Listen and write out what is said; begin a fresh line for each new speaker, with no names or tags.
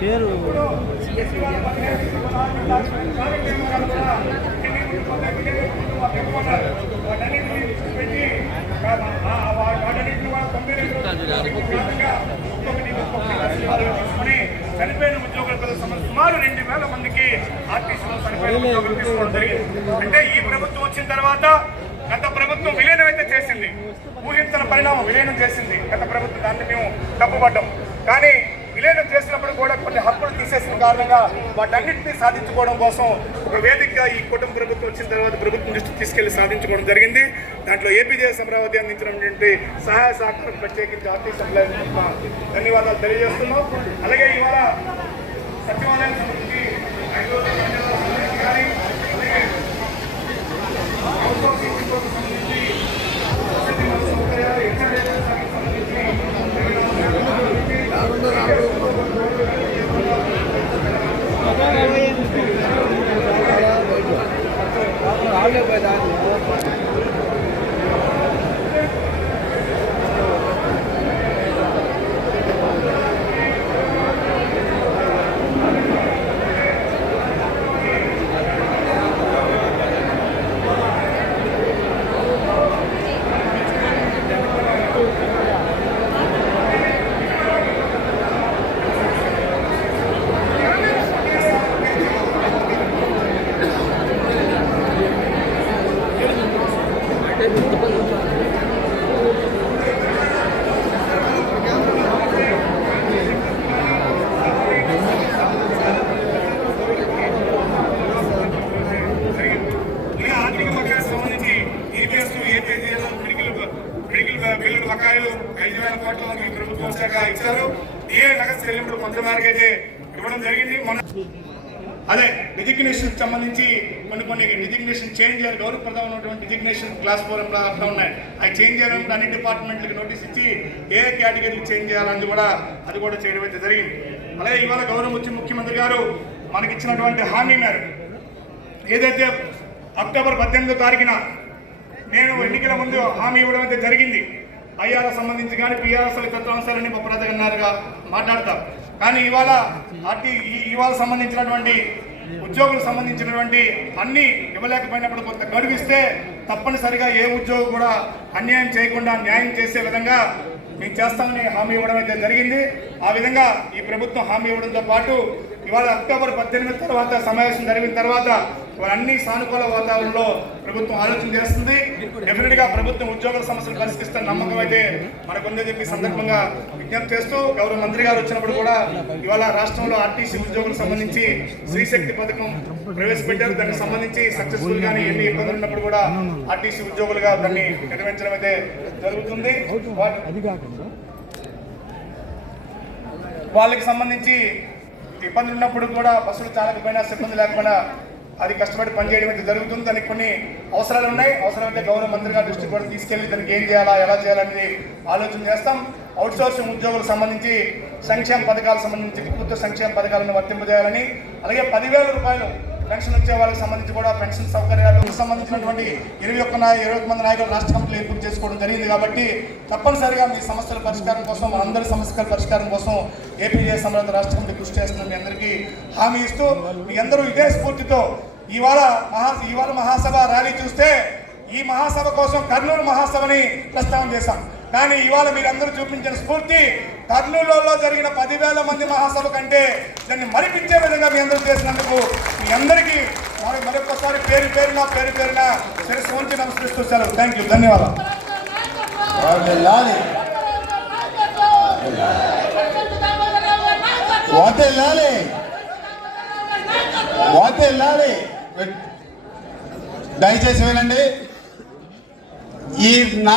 పేరు?
చనిపోయిన ఉద్యోగుల సుమారు రెండు వేల మందికి ఆర్టీసీలో చనిపోయిన ఉద్యోగులు తీసుకోవడం జరిగింది అంటే ఈ ప్రభుత్వం వచ్చిన తర్వాత గత ప్రభుత్వం విలీనం అయితే చేసింది. ఊహించిన పరిణామం విలీనం చేసింది. గత ప్రభుత్వం దాన్ని మేము తప్పుపడ్డాం. కానీ విలీనం చేసినప్పుడు కూడా కొన్ని హక్కులు తీసేసిన కారణంగా వాటన్నింటినీ సాధించుకోవడం కోసం ఒక వేదికగా ఈ కుటుంబ ప్రభుత్వం వచ్చిన తర్వాత ప్రభుత్వం దృష్టికి తీసుకెళ్ళి సాధించుకోవడం జరిగింది. దాంట్లో ఏపీజేఎస్ అమరావతి అందించినటువంటి సహాయ సహకారం ప్రత్యేకించి ఆర్థిక ఎంప్లాయీస్ ధన్యవాదాలు తెలియజేస్తున్నాం. అలాగే ఇవాళ సచివాలయం గురించి ఐదు రోజుల ధన్యవాదాలు సంబంధించి కానీ అలాగే అవుట్సోర్సింగ్ ఉద్యోగులకు సంబంధించి వసతి మరియు సౌకర్యాలు, ఎక్సర్సైజ్ శాఖకు సంబంధించి ఇక ఆర్థిక బకాయిలకు సంబంధించి ఈపీఎస్ ఏపీఎస్ మెడికల్ మెడికల్ బిల్లుల బకాయిలు ప్రభుత్వం శాఖ ఇచ్చారు. ఏ నగదు చెల్లింపులు కొంత అయితే ఇవ్వడం జరిగింది. మన అదే డిజిగ్నేషన్ సంబంధించి కొన్ని కొన్ని డిజిగ్నేషన్ చేంజ్ చేయాలి గౌరవప్రదం ఉన్నటువంటి డిజిగ్నేషన్ క్లాస్ ఫోర్ అట్లా ఉన్నాయి. అవి చేంజ్ చేయాలంటే అన్ని డిపార్ట్మెంట్లకు నోటీస్ ఇచ్చి ఏ కేటగిరీలు చేంజ్ చేయాలని కూడా అది కూడా చేయడం అయితే జరిగింది. అలాగే ఇవాళ గౌరవ వచ్చి ముఖ్యమంత్రి గారు మనకి ఇచ్చినటువంటి హామీ మేరకు ఏదైతే అక్టోబర్ పద్దెనిమిదో తారీఖున నేను ఎన్నికల ముందు హామీ ఇవ్వడం అయితే జరిగింది. ఐఆర్ సంబంధించి కానీ పిఆర్ఎస్ తత్వాంశాలని మా ప్రధానంగా మాట్లాడతాం. కానీ ఇవాళ ఆర్టీ ఈ- ఇవాళ సంబంధించినటువంటి ఉద్యోగులకు సంబంధించినటువంటి అన్ని ఇవ్వలేకపోయినప్పుడు కొంత గడువిస్తే తప్పనిసరిగా ఏ ఉద్యోగం కూడా అన్యాయం చేయకుండా న్యాయం చేసే విధంగా మేము చేస్తామని హామీ ఇవ్వడం అయితే జరిగింది. ఆ విధంగా ఈ ప్రభుత్వం హామీ ఇవ్వడంతో పాటు ఇవాళ అక్టోబర్ పద్దెనిమిది తర్వాత సమావేశం జరిగిన తర్వాత ఇవాళ అన్ని సానుకూల వాతావరణంలో ప్రభుత్వం ఆలోచన చేస్తుంది. డెఫినెట్గా ప్రభుత్వం ఉద్యోగుల సమస్యలు పరిష్కరిస్తున్న నమ్మకం అయితే మనకుందని చెప్పి సందర్భంగా విజ్ఞప్తి చేస్తూ గౌరవ మంత్రి గారు వచ్చినప్పుడు కూడా ఇవాళ రాష్ట్రంలో ఆర్టీసీ ఉద్యోగులకు సంబంధించి శ్రీశక్తి పథకం ప్రవేశపెట్టారు. దానికి సంబంధించి సక్సెస్ఫుల్ గానీ ఎన్ని ఇబ్బందులు ఉన్నప్పుడు కూడా ఆర్టీసీ ఉద్యోగులుగా దాన్ని నిర్వహించడం అయితే జరుగుతుంది. వాళ్ళకి సంబంధించి ఇబ్బందులు ఉన్నప్పుడు కూడా బస్సులు చాలకపోయినా సిబ్బంది లేకపోయినా అది కష్టపడి పనిచేయడం అయితే జరుగుతుంది. దానికి కొన్ని అవసరాలు ఉన్నాయి. అవసరమైతే గౌరవ మంత్రి గారి దృష్టికి కూడా తీసుకెళ్ళి దానికి ఏం చేయాలా ఎలా చేయాలనేది ఆలోచన చేస్తాం. అవుట్ సోర్సింగ్ ఉద్యోగులకు సంబంధించి సంక్షేమ పథకాలకు సంబంధించి ప్రభుత్వ సంక్షేమ పథకాలను వర్తింపజేయాలని అలాగే పదివేల రూపాయలు పెన్షన్ వచ్చే వాళ్ళకి సంబంధించి కూడా పెన్షన్ సౌకర్యాలు సంబంధించినటువంటి ఇరవై ఒక్క ఇరవై ఒక్క మంది నాయకులు రాష్ట్ర కమిటీలో ఏర్పాటు చేసుకోవడం జరిగింది కాబట్టి తప్పనిసరిగా మీ సమస్యల పరిష్కారం కోసం అందరి సమస్యల పరిష్కారం కోసం ఏపీజే సమర్థ రాష్ట్ర కమిటీ కృషి చేస్తున్న మీ అందరికీ హామీ ఇస్తూ మీ అందరూ ఇదే స్ఫూర్తితో ఇవాళ మహా ఇవాళ మహాసభ ర్యాలీ చూస్తే ఈ మహాసభ కోసం కర్నూలు మహాసభని ప్రస్తావన చేశాం. కానీ ఇవాళ మీరందరూ చూపించిన స్ఫూర్తి కర్నూలులో జరిగిన పదివేల మంది మహాసభ కంటే దాన్ని మరిపించే విధంగా మీ అందరూ చేసినందుకు మీ అందరికీ మరొకసారి పేరు పేరున పేరు పేరున శిరస్సు ఉంచి నమస్కరిస్తూ సెలవు. థ్యాంక్ యూ ధన్యవాదాలు.
దయచేసి వినండి. ఈ నా